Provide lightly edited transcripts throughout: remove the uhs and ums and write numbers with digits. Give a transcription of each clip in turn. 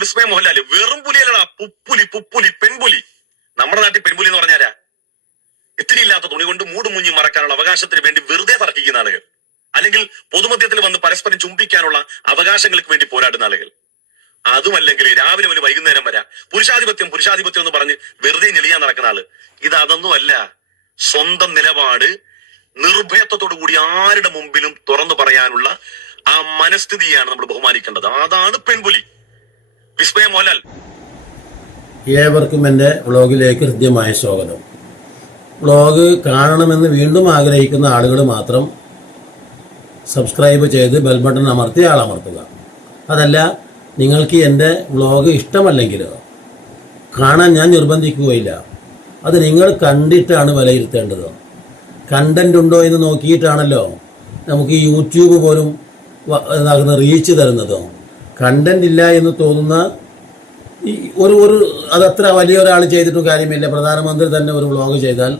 വിസ്മയ മോഹൻലാല് വെറും പുലിയല്ലടാ, പുപ്പുലി പുപ്പുലി പെൺപുലി. നമ്മുടെ നാട്ടിൽ പെൺപുലി എന്ന് പറഞ്ഞാലാ ഇത്തിരി ഇല്ലാത്ത തുണി കൊണ്ട് മൂടും മുഞ്ഞും മറക്കാനുള്ള അവകാശത്തിന് വേണ്ടി വെറുതെ തർക്കിക്കുന്ന ആളുകൾ, അല്ലെങ്കിൽ പൊതുമധ്യത്തിൽ വന്ന് പരസ്പരം ചുംബിക്കാനുള്ള അവകാശങ്ങൾക്ക് വേണ്ടി പോരാടുന്ന ആളുകൾ. അതുമല്ലെങ്കിൽ രാവിലെ മുതൽ വൈകുന്നേരം വരെ പുരുഷാധിപത്യം പുരുഷാധിപത്യം എന്ന് പറഞ്ഞ് വെറുതെ ഞെളിയാൻ നടക്കുന്ന ആള്. അതൊന്നുമല്ല. സ്വന്തം നിലപാട് നിർഭയത്വത്തോടു കൂടി ആരുടെ മുമ്പിലും തുറന്നു പറയാനുള്ള ആ മനസ്ഥിതിയാണ് നമ്മൾ ബഹുമാനിക്കേണ്ടത്. അതാണ് പെൺപുലി. വിസ്മയ മോഹൻലാൽ. ഏവർക്കും എൻ്റെ വ്ളോഗിലേക്ക് ഹൃദ്യമായ സ്വാഗതം. വ്ളോഗ് കാണണമെന്ന് വീണ്ടും ആഗ്രഹിക്കുന്ന ആളുകൾ മാത്രം സബ്സ്ക്രൈബ് ചെയ്ത് ബെൽ ബട്ടൺ അമർത്തി ആളമർത്തുക. അതല്ല, നിങ്ങൾക്ക് എൻ്റെ വ്ളോഗ് ഇഷ്ടമല്ലെങ്കിൽ കാണാൻ ഞാൻ നിർബന്ധിക്കുകയില്ല. അത് നിങ്ങൾ കണ്ടിട്ടാണ് വിലയിരുത്തേണ്ടത്. കണ്ടന്റ് ഉണ്ടോ എന്ന് നോക്കിയിട്ടാണല്ലോ നമുക്ക് ഈ യൂട്യൂബ് പോലും റീച്ച് തരുന്നത്. കണ്ടന്റ് ഇല്ല എന്ന് തോന്നുന്ന ഒരു അതത്ര വലിയൊരാൾ ചെയ്തിട്ടും കാര്യമില്ല. പ്രധാനമന്ത്രി തന്നെ ഒരു വ്ളോഗ് ചെയ്താൽ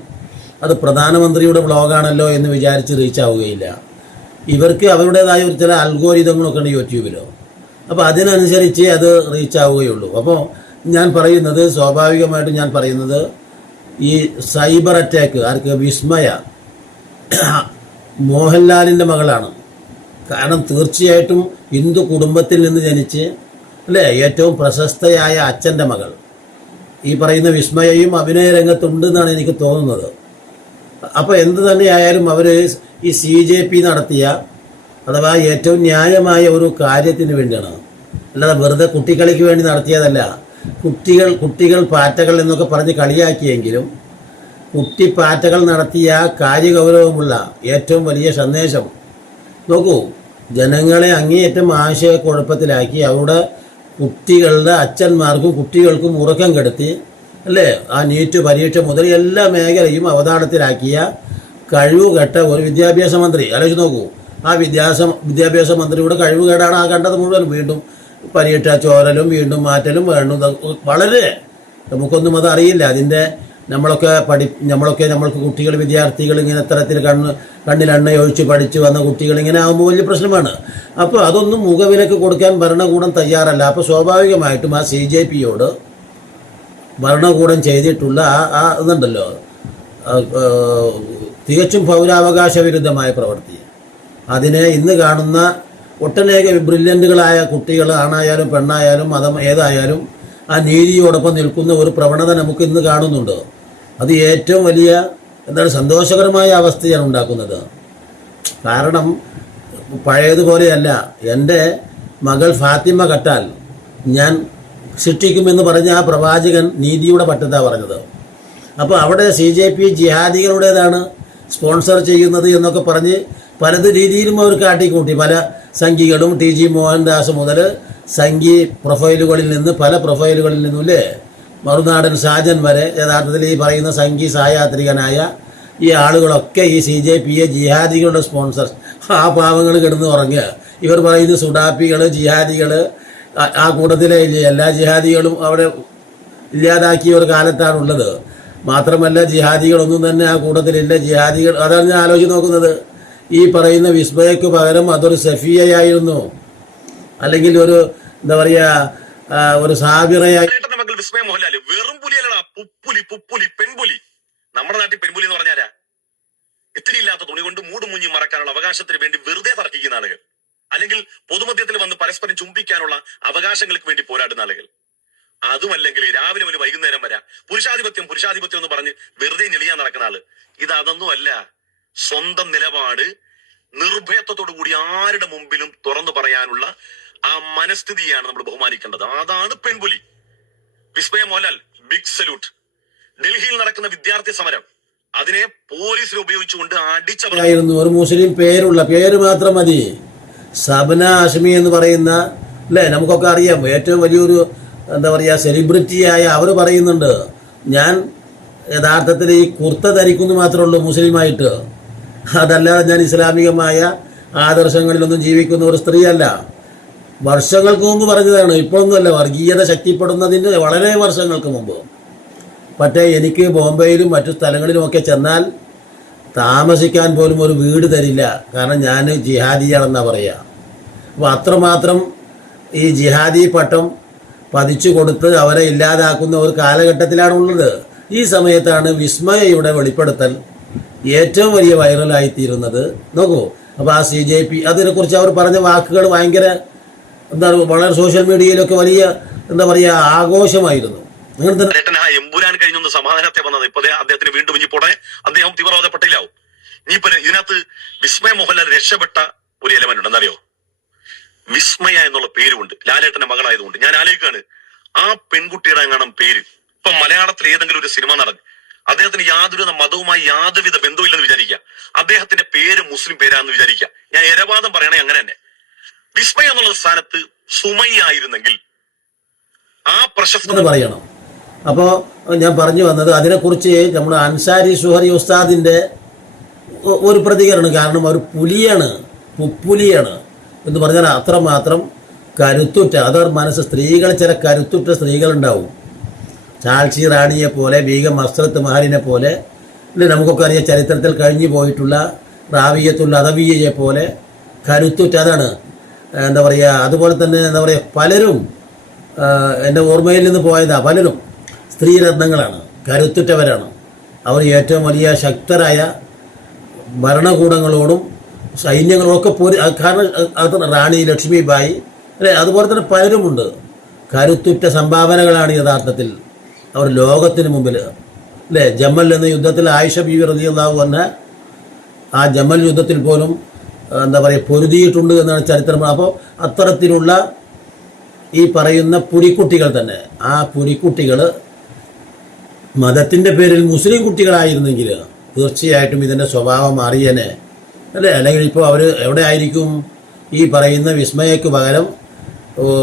അത് പ്രധാനമന്ത്രിയുടെ വ്ളോഗാണല്ലോ എന്ന് വിചാരിച്ച് റീച്ച് ആവുകയില്ല. ഇവർക്ക് അവരുടേതായ ഒരു ചില അൽഗോരിതങ്ങളൊക്കെ ഉണ്ട് യൂട്യൂബിലോ. അപ്പോൾ അതിനനുസരിച്ച് അത് റീച്ച് ആവുകയുള്ളൂ. അപ്പോൾ ഞാൻ പറയുന്നത്, സ്വാഭാവികമായിട്ടും ഞാൻ പറയുന്നത്, ഈ സൈബർ അറ്റാക്ക് ആർക്ക്? വിസ്മയ മോഹൻലാലിൻ്റെ മകളാണ്. കാരണം തീർച്ചയായിട്ടും ഹിന്ദു കുടുംബത്തിൽ നിന്ന് ജനിച്ച് അല്ലേ ഏറ്റവും പ്രശസ്തയായ അച്ഛൻ്റെ മകൾ ഈ പറയുന്ന വിസ്മയയും അഭിനയ രംഗത്തുണ്ടെന്നാണ് എനിക്ക് തോന്നുന്നത്. അപ്പോൾ എന്ത് തന്നെയായാലും അവർ ഈ CJP നടത്തിയ അഥവാ ഏറ്റവും ന്യായമായ ഒരു കാര്യത്തിന് വേണ്ടിയാണ്, അല്ലാതെ വെറുതെ കുട്ടികളിക്ക് വേണ്ടി നടത്തിയതല്ല. കുട്ടികൾ പാറ്റകൾ എന്നൊക്കെ പറഞ്ഞ് കളിയാക്കിയെങ്കിലും കുട്ടിപ്പാറ്റകൾ നടത്തിയ കാര്യഗൗരവമുള്ള ഏറ്റവും വലിയ സന്ദേശം നോക്കൂ. ജനങ്ങളെ അങ്ങേയറ്റം ആശയക്കുഴപ്പത്തിലാക്കി അവരുടെ കുട്ടികളുടെ അച്ഛന്മാർക്കും കുട്ടികൾക്കും ഉറക്കം കെടുത്തി അല്ലേ, ആ നീറ്റ് പരീക്ഷ മുതൽ എല്ലാ മേഖലയും അവതാളത്തിലാക്കിയ കഴിവുകെട്ട ഒരു വിദ്യാഭ്യാസ മന്ത്രി. ആലോചിച്ച് നോക്കൂ, ആ വിദ്യാഭ്യാസ മന്ത്രിയുടെ കഴിവുകേടാണ് ആ കണ്ടത് മുഴുവൻ. വീണ്ടും പരീക്ഷ ചോരലും വീണ്ടും മാറ്റലും വേണം. വളരെ നമുക്കൊന്നും അത് അറിയില്ല. അതിൻ്റെ നമ്മൾക്ക് കുട്ടികൾ വിദ്യാർത്ഥികൾ ഇങ്ങനെ ഇത്തരത്തിൽ കണ്ണിലെണ്ണ ഒഴിച്ച് പഠിച്ച് വന്ന കുട്ടികൾ ഇങ്ങനെ ആകുമ്പോൾ വലിയ പ്രശ്നമാണ്. അപ്പോൾ അതൊന്നും മുഖവിലക്ക് കൊടുക്കാൻ ഭരണകൂടം തയ്യാറല്ല. അപ്പോൾ സ്വാഭാവികമായിട്ടും ആ CJPയോട് ഭരണകൂടം ചെയ്തിട്ടുള്ള ആ ഇതുണ്ടല്ലോ, തികച്ചും പൗരാവകാശ വിരുദ്ധമായ പ്രവൃത്തി, അതിനെ ഇന്ന് കാണുന്ന ഒട്ടനേകം ബ്രില്യൻ്റുകളായ കുട്ടികൾ, ആണായാലും പെണ്ണായാലും മതം ഏതായാലും ആ നീതിയോടൊപ്പം നിൽക്കുന്ന ഒരു പ്രവണത നമുക്ക് ഇന്ന് കാണുന്നുണ്ട്. അത് ഏറ്റവും വലിയ സന്തോഷകരമായ അവസ്ഥയാണ് ഉണ്ടാക്കുന്നത്. കാരണം പഴയതുപോലെയല്ല. എൻ്റെ മകൾ ഫാത്തിമ കട്ടാൽ ഞാൻ ശിക്ഷിക്കുമെന്ന് പറഞ്ഞ ആ പ്രവാചകൻ നീതിയുടെ പറ്റത്താണ് പറഞ്ഞത്. അപ്പോൾ അവിടെ CJP ജിഹാദികളുടേതാണ് സ്പോൺസർ ചെയ്യുന്നത് എന്നൊക്കെ പറഞ്ഞ് പലത് രീതിയിലും അവർ കാട്ടിക്കൂട്ടി. പല സംഘികളും TG മോഹൻദാസ് മുതൽ സംഘി പ്രൊഫൈലുകളിൽ നിന്ന് പല പ്രൊഫൈലുകളിൽ നിന്നും അല്ലേ മറുനാടൻ സാജൻ വരെ യഥാർത്ഥത്തിൽ ഈ പറയുന്ന സംഘി സായാത്രികനായ ഈ ആളുകളൊക്കെ ഈ CJPയെ ജിഹാദികളുടെ സ്പോൺസർ. ആ പാവങ്ങൾ കിടന്ന് ഉറങ്ങുക. ഇവർ പറയുന്ന സുഡാപ്പികൾ ജിഹാദികൾ ആ കൂട്ടത്തിലെ എല്ലാ ജിഹാദികളും അവിടെ ഇല്ലാതാക്കിയ ഒരു കാലത്താണുള്ളത്. മാത്രമല്ല ജിഹാദികളൊന്നും തന്നെ ആ കൂട്ടത്തിലില്ല. ജിഹാദികൾ, അതാണ് ഞാൻ ആലോചിച്ച് നോക്കുന്നത്. ഈ പറയുന്ന വിസ്മയക്ക് പകരം അതൊരു സഫിയയായിരുന്നു, അല്ലെങ്കിൽ ഒരു എന്താ പറയാ ഒരു സാബിറയായി. വിസ്മയ മോഹൻലാല് വെറും പുലിയല്ലടാ, പുപ്പുലി പുപ്പുലി പെൺപുലി. നമ്മുടെ നാട്ടിൽ പെൺപുലി എന്ന് പറഞ്ഞാലാ ഇത്തിരി ഇല്ലാത്ത തുണി കൊണ്ട് മൂടും മുഞ്ഞും മറക്കാനുള്ള അവകാശത്തിന് വേണ്ടി വെറുതെ തർക്കിക്കുന്ന ആളുകൾ, അല്ലെങ്കിൽ പൊതുമധ്യത്തിൽ വന്ന് പരസ്പരം ചുംബിക്കാനുള്ള അവകാശങ്ങൾക്ക് വേണ്ടി പോരാടുന്ന ആളുകൾ. അതുമല്ലെങ്കിൽ രാവിലെ മുതൽ വൈകുന്നേരം വരെ പുരുഷാധിപത്യം പുരുഷാധിപത്യം എന്ന് പറഞ്ഞ് വെറുതെ ഞെളിയാൻ നടക്കുന്ന ആള്. അതൊന്നുമല്ല. സ്വന്തം നിലപാട് നിർഭയത്വത്തോടു കൂടി ആരുടെ മുമ്പിലും തുറന്നു പറയാനുള്ള ആ മനസ്ഥിതിയാണ് നമ്മൾ ബഹുമാനിക്കേണ്ടത്. അതാണ് പെൺപുലി. വിസ്മയ മോഹൻലാൽ, ബിഗ് സല്യൂട്ട്. ഡൽഹിയിൽ നടക്കുന്ന വിദ്യാർത്ഥി സമരം, അതിനെ പോലീസിനെ ഉപയോഗിച്ചുകൊണ്ട് അടിച്ചായിരുന്നു. ഒരു മുസ്ലിം പേര് മാത്രം മതി, സബന ഹാഷ്മി എന്ന് പറയുന്ന അല്ലേ, നമുക്കൊക്കെ അറിയാം. ഏറ്റവും വലിയൊരു എന്താ പറയുക സെലിബ്രിറ്റിയായ അവർ പറയുന്നുണ്ട്, ഞാൻ യഥാർത്ഥത്തിൽ ഈ കുർത്ത ധരിക്കുന്നു മാത്രമേ ഉള്ളൂ മുസ്ലിമായിട്ട്, അതല്ലാതെ ഞാൻ ഇസ്ലാമികമായ ആദർശങ്ങളിലൊന്നും ജീവിക്കുന്ന ഒരു സ്ത്രീയല്ല. വർഷങ്ങൾക്ക് മുമ്പ് പറഞ്ഞതാണ്, ഇപ്പോഴൊന്നുമല്ല. വർഗീയത ശക്തിപ്പെടുന്നതിന് വളരെ വർഷങ്ങൾക്ക് മുമ്പ്. പക്ഷേ എനിക്ക് ബോംബെയിലും മറ്റു സ്ഥലങ്ങളിലുമൊക്കെ ചെന്നാൽ താമസിക്കാൻ പോലും ഒരു വീട് തരില്ല. കാരണം ഞാൻ ജിഹാദിയാണെന്നാണ് പറയുക. അപ്പോൾ അത്രമാത്രം ഈ ജിഹാദി പട്ടം പതിച്ചു കൊടുത്ത് അവരെ ഇല്ലാതാക്കുന്ന ഒരു കാലഘട്ടത്തിലാണുള്ളത്. ഈ സമയത്താണ് വിസ്മയയുടെ വെളിപ്പെടുത്തൽ ഏറ്റവും വലിയ വൈറലായിത്തീരുന്നത്. നോക്കൂ, അപ്പോൾ ആ CJP അതിനെക്കുറിച്ച് അവർ പറഞ്ഞ വാക്കുകൾ ഭയങ്കര വളരെ സോഷ്യൽ മീഡിയയിലൊക്കെ വലിയ ആഘോഷമായിരുന്നു. എമ്പുരാൻ കഴിഞ്ഞൊന്ന് സമാധാനത്തെ വന്നത് ഇപ്പൊ അദ്ദേഹത്തിന് വീണ്ടും ഇനിയിപ്പോടെ അദ്ദേഹം തീവ്രവാദപ്പെട്ടില്ലാവും. ഇനിയിപ്പോ ഇതിനകത്ത് വിസ്മയ മോഹൻലാൽ രക്ഷപ്പെട്ട ഒരു എലമെന്റ് ഉണ്ട്, എന്താറിയോ? വിസ്മയ എന്നുള്ള പേരുണ്ട്, ലാലേട്ടന്റെ മകളായതുകൊണ്ട്. ഞാൻ ആലോചിക്കുകയാണ്, ആ പെൺകുട്ടിയുടെ എങ്ങാനും പേര് ഇപ്പൊ മലയാളത്തിൽ ഏതെങ്കിലും ഒരു സിനിമ നടൻ, അദ്ദേഹത്തിന് യാതൊരു മതവുമായി യാതൊരുവിധ ബന്ധമില്ലെന്ന് വിചാരിക്കുക, അദ്ദേഹത്തിന്റെ പേര് മുസ്ലിം പേരാന്ന് വിചാരിക്കുക. ഞാൻ എരവാദം പറയണേ അങ്ങനെ തന്നെ. വിസ്മയ എന്നുള്ള സ്ഥാനത്ത് സുമയ്യ ആയിരുന്നെങ്കിൽ ആ പ്രശസ്തി പറയണം. അപ്പോൾ ഞാൻ പറഞ്ഞു വന്നത് അതിനെക്കുറിച്ച് നമ്മുടെ അൻസാരി സുഹരി ഉസ്താദിന്റെ ഒരു പ്രതികരണം. കാരണം അവർ പുലിയാണ് എന്ന് പറഞ്ഞാൽ അത്രമാത്രം കരുത്തുറ്റ, അതർ മനസ്സ് സ്ത്രീകൾ, ചില കരുത്തുറ്റ സ്ത്രീകളുണ്ടാവും. ചാൾസി റാണിയെ പോലെ, ബീഗം അസ്രത്ത് മഹലിനെ പോലെ, നമുക്കൊക്കെ അറിയാം ചരിത്രത്തിൽ കഴിഞ്ഞു പോയിട്ടുള്ള റാവിയത്തുൽ അദവിയെ പോലെ കരുത്തുറ്റ, അതാണ് അതുപോലെ തന്നെ പലരും എൻ്റെ ഓർമ്മയിൽ നിന്ന് പോയതാ, പലരും സ്ത്രീരത്നങ്ങളാണ്, കരുത്തുറ്റവരാണ്. അവർ ഏറ്റവും വലിയ ശക്തരായ ഭരണകൂടങ്ങളോടും സൈന്യങ്ങളോടും ഒക്കെ കാരണം അത് റാണി ലക്ഷ്മിബായി അല്ലെ, അതുപോലെ തന്നെ പലരുമുണ്ട്. കരുത്തുറ്റ സംഭാവനകളാണ് യഥാർത്ഥത്തിൽ അവർ ലോകത്തിന് മുമ്പിൽ അല്ലേ. ജമൽ എന്ന യുദ്ധത്തിൽ ആയിഷ ബീവി റളിയല്ലാഹു അൻഹ ആ ജമൽ യുദ്ധത്തിൽ പോലും പൊരുതിയിട്ടുണ്ട് എന്നാണ് ചരിത്രം. അപ്പോൾ അത്തരത്തിലുള്ള ഈ പറയുന്ന പുലിക്കുട്ടികൾ തന്നെ, ആ പുലിക്കുട്ടികൾ മതത്തിൻ്റെ പേരിൽ മുസ്ലിം കുട്ടികളായിരുന്നെങ്കിൽ തീർച്ചയായിട്ടും ഇതിൻ്റെ സ്വഭാവം മാറിയേനെ അല്ലേ. അല്ലെങ്കിൽ ഇപ്പോൾ അവർ എവിടെ ആയിരിക്കും? ഈ പറയുന്ന വിസ്മയക്ക് പകരം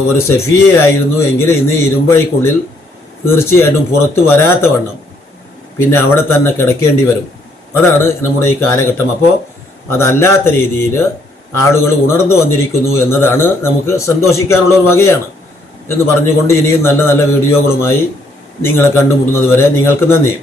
ഒരു സഫിയ ആയിരുന്നു എങ്കിൽ ഇന്ന് ഇരുമ്പഴിക്കുള്ളിൽ തീർച്ചയായിട്ടും പുറത്തു വരാത്ത വണ്ണം പിന്നെ അവിടെ തന്നെ കിടക്കേണ്ടി വരും. അതാണ് നമ്മുടെ ഈ കാലഘട്ടം. അപ്പോൾ അതല്ലാത്ത രീതിയിൽ ആളുകൾ ഉണർന്നു വന്നിരിക്കുന്നു എന്നതാണ് നമുക്ക് സന്തോഷിക്കാനുള്ള ഒരു വകയാണ് എന്ന് പറഞ്ഞുകൊണ്ട് ഇനിയും നല്ല നല്ല വീഡിയോകളുമായി നിങ്ങളെ കണ്ടുമുട്ടുന്നത് വരെ നിങ്ങൾക്ക് നന്ദി.